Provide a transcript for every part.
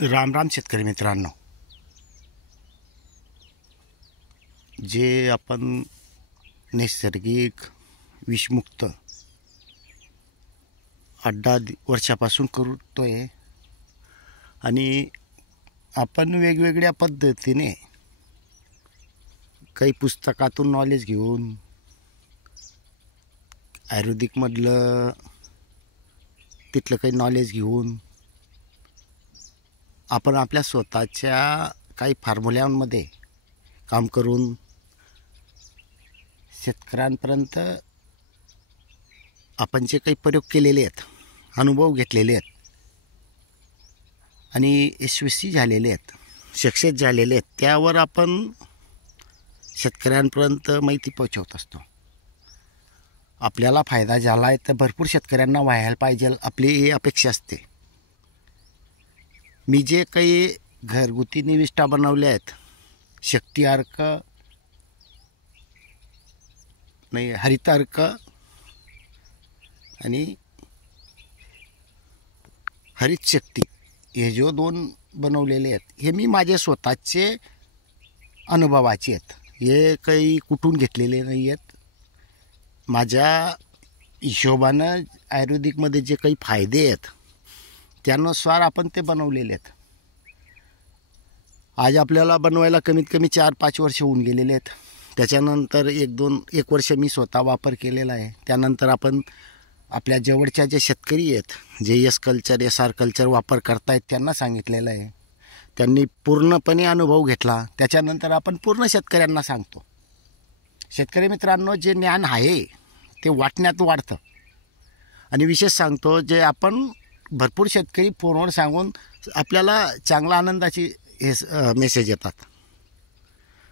राम राम शेतकरी मित्रांनो, जे आपण नैसर्गिक विषमुक्त 8-10 वर्षापासून करतोय आणि आपण वेगवेगळ्या पद्धतीने काही पुस्तकातून नॉलेज घेऊन आयुर्वेदिकमधलं तिथलं काही नॉलेज घेऊन आपण आपल्या स्वतःच्या काही फॉर्म्युल्यांमध्ये काम करून शेतकऱ्यांपर्यंत आपण जे काही प्रयोग केलेले आहेत, अनुभव घेतलेले आहेत आणि यशस्वी झालेले आहेत, सक्सेस झालेले आहेत, त्यावर आपण शेतकऱ्यांपर्यंत माहिती पोहोचवत असतो. आपल्याला फायदा झाला आहे तर भरपूर शेतकऱ्यांना व्हायला पाहिजे, आपली ही अपेक्षा असते. मी जे काही घरगुती निविष्ठा बनवल्या आहेत, शक्ती अर्क नाही, हरित अर्क आणि हरित शक्ती, हे जो 2 बनवलेले आहेत, हे मी माझे स्वतःचे अनुभवाचे आहेत. हे काही कुठून घेतलेले नाही आहेत. माझ्या हिशोबानं आयुर्वेदिकमध्ये जे काही फायदे आहेत त्यानुसार आपण ते बनवलेले आहेत. आज आपल्याला बनवायला कमीत कमी 4-5 वर्ष होऊन गेलेले आहेत. त्याच्यानंतर 1 वर्ष मी स्वतः वापर केलेला आहे. त्यानंतर आपण आपल्या जवळच्या जे शेतकरी आहेत, जे एस कल्चर SR कल्चर वापर करतायत, त्यांना सांगितलेलं आहे. त्यांनी पूर्णपणे अनुभव घेतला. त्याच्यानंतर आपण पूर्ण शेतकऱ्यांना सांगतो. शेतकरी मित्रांनो, जे ज्ञान आहे ते वाटण्यात वाढतं. आणि विशेष सांगतो, जे आपण भरपूर शेतकरी फोनवर सांगून आपल्याला चांगला आनंदाची हे मेसेज येतात.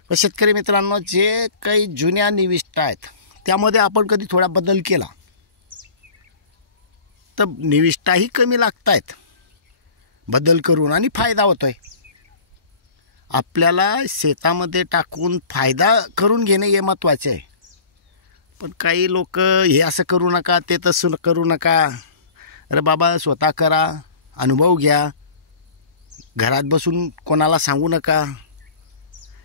पण शेतकरी मित्रांनो, जे काही जुन्या निविष्ठा आहेत त्यामध्ये आपण कधी थोडा बदल केला तर निविष्ठाही कमी लागत आहेत बदल करून, आणि फायदा होतो आहे. आपल्याला शेतामध्ये टाकून फायदा करून घेणे हे महत्त्वाचे आहे. पण काही लोक हे असं करू नका, ते तसं करू नका. अरे बाबा, स्वतः करा, अनुभव घ्या, घरात बसून कोणाला सांगू नका.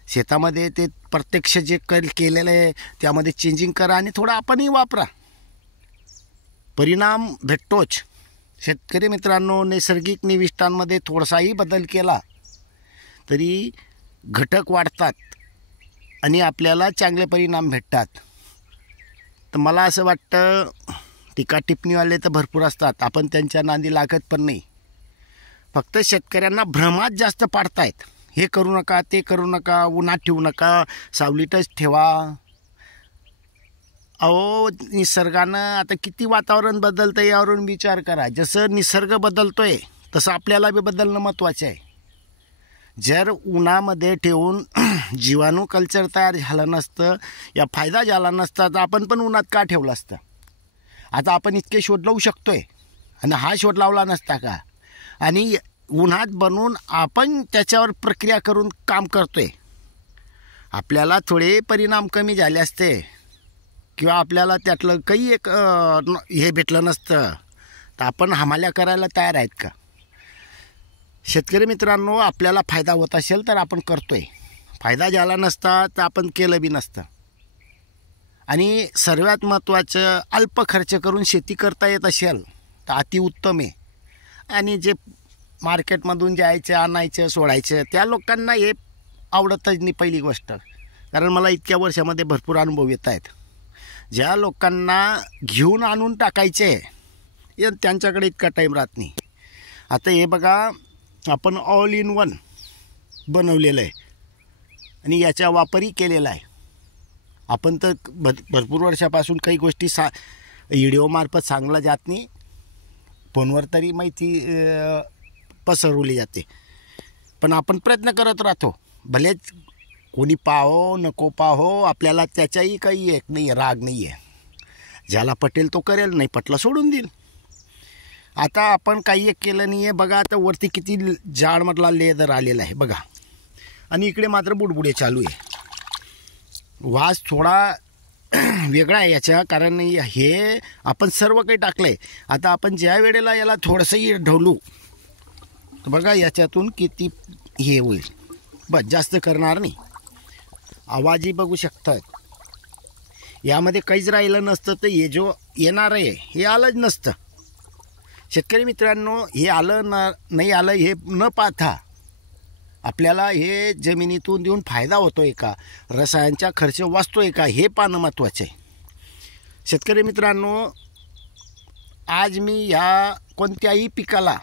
शेतामध्ये ते प्रत्यक्ष जे केलेलं आहे त्यामध्ये चेंजिंग करा आणि थोडं आपणही वापरा. परिणाम भेटतोच. शेतकरी मित्रांनो, नैसर्गिक निविष्ठांमध्ये थोडासाही बदल केला तरी घटक वाढतात आणि आपल्याला चांगले परिणाम भेटतात. तर मला असं वाटतं, टीका टिप्पणीवाले तर भरपूर असतात, आपण त्यांच्या नांदी लागत पण नाही. फक्त शेतकऱ्यांना भ्रमात जास्त पाडतायत. हे करू नका, ते करू नका, उन्हात ठेवू नका, सावलीतच ठेवा. अहो, निसर्गानं आता किती वातावरण बदलतं यावरून विचार करा. जसं निसर्ग बदलतोय तसं आपल्याला बी बदलणं महत्त्वाचं आहे. जर उन्हामध्ये ठेवून जीवाणू कल्चर तयार झालं नसतं या फायदा झाला नसता तर आपण पण उन्हात का ठेवलं असतं. आता आपण इतके शोध लावू शकतोय आणि हा शोध लावला नसता का? आणि उन्हात बनवून आपण त्याच्यावर प्रक्रिया करून काम करतोय. आपल्याला थोडे परिणाम कमी झाले असते किंवा आपल्याला त्यातलं काही एक हे भेटलं नसतं तर आपण हमाल्या करायला तयार आहेत का? शेतकरी मित्रांनो, आपल्याला फायदा होत असेल तर आपण करतोय, फायदा झाला नसता तर आपण केलं बी नसतं. आणि सर्वात महत्त्वाचं, अल्प खर्च करून शेती करता येत असेल तर अतिउत्तम आहे. आणि जे मार्केटमधून जायचं, आणायचं, सोडायचं, त्या लोकांना हे आवडतच नाही पहिली गोष्ट. कारण मला इतक्या वर्षामध्ये भरपूर अनुभव येत आहेत. ज्या लोकांना घेऊन आणून टाकायचे त्यांच्याकडे इतका टाईम राहत नाही. आता हे बघा, आपण ऑल इन वन बनवलेलं आहे आणि याचा वापरही केलेला आहे. आपण तर भरपूर वर्षापासून काही गोष्टी व्हिडिओमार्फत सांगल्या जात नाही, फोनवर तरी माहिती पसरवली जाते. पण आपण प्रयत्न करत राहतो. भलेच कोणी पाहो नको पाहो, आपल्याला त्याच्याही काही एक नाही, राग नाही आहे. ज्याला पटेल तो करेल, नाही पटला सोडून देईल. आता आपण काही एक केलं नाही आहे. बघा, आता वरती किती जाडमधला लेदर आलेला आहे बघा, आणि इकडे मात्र बुडबुडे चालू आहे. वास थोडा वेगळा आहे याचा, कारण हे आपण सर्व काही टाकलं आहे. आता आपण ज्या वेळेला याला थोडंसंही ढवलू तर बघा याच्यातून किती हे होईल. बस जास्त करणार नाही. आवाजही बघू शकतात. यामध्ये काहीच राहिलं नसतं तर हे जो येणार आहे हे आलंच नसतं. शेतकरी मित्रांनो, हे आलं नाही आलं हे न पाहता आपल्याला हे जमिनीतून देऊन फायदा होतोय का, रसायनचा खर्च वाचतोय का, हे पाहणं महत्त्वाचं आहे. शेतकरी मित्रांनो, आज मी ह्या कोणत्याही पिकाला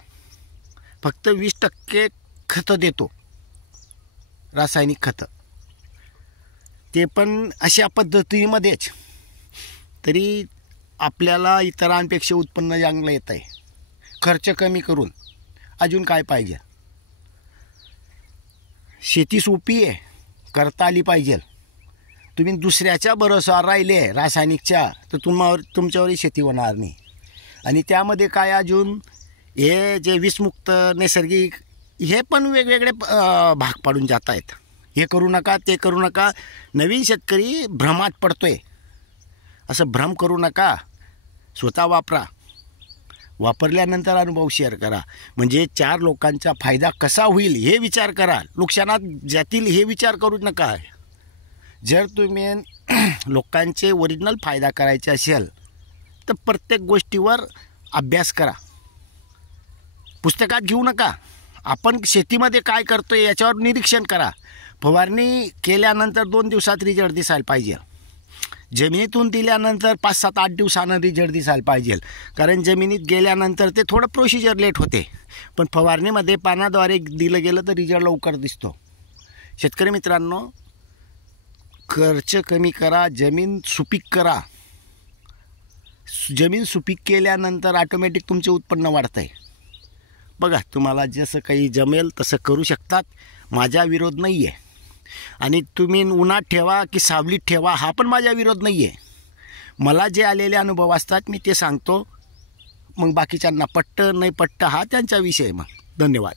फक्त 20% खतं देतो, रासायनिक खतं, ते पण अशा पद्धतीमध्येच. तरी आपल्याला इतरांपेक्षा उत्पन्न चांगलं येत आहे, खर्च कमी करून. अजून काय पाहिजे? शेती सोपी आहे, करता आली पाहिजे. तुम्ही दुसऱ्याच्या भरोश्यावर राहिले रासायनिकच्या तर तुमच्यावरही शेती होणार नाही. आणि त्यामध्ये काय अजून हे जे विषमुक्त नैसर्गिक हे पण वेगवेगळे भाग पाडून जात आहेत. हे करू नका, ते करू नका. नवीन शेतकरी भ्रमात पडतोय. असं भ्रम करू नका. स्वतः वापरा. वापरल्यानंतर अनुभव शेअर करा. म्हणजे 4 लोकांचा फायदा कसा होईल हे विचार करा. नुकसानात जातील हे विचार करू नका. जर तुम्ही लोकांचे ओरिजिनल फायदा करायचे असेल तर प्रत्येक गोष्टीवर अभ्यास करा. पुस्तकात घेऊ नका. आपण शेतीमध्ये काय करतो याच्यावर निरीक्षण करा. फवारणी केल्यानंतर 2 दिवसात रिझल्ट दिसायला पाहिजे. जमिनीतून दिल्यानंतर 5-7-8 दिवसानं रिझल्ट दिसायला पाहिजे. कारण जमिनीत गेल्यानंतर ते थोडं प्रोसिजर लेट होते, पण फवारणीमध्ये पाण्याद्वारे दिलं गेलं तर रिझल्ट लवकर दिसतो. शेतकरी मित्रांनो, खर्च कमी करा, जमीन सुपीक करा. जमीन सुपीक केल्यानंतर ऑटोमॅटिक तुमचे उत्पन्न वाढतंय. बघा, तुम्हाला जसं काही जमेल तसं करू शकतात. माझा विरोध नाही आहे. आणि तुम्ही उन्हात ठेवा की सावलीत ठेवा हा पण माझा विरोध नाही आहे. मला जे आलेले अनुभव असतात मी ते सांगतो. मग बाकीच्यांना पट्ट नाही पट्ट हा त्यांचा विषय. मग धन्यवाद.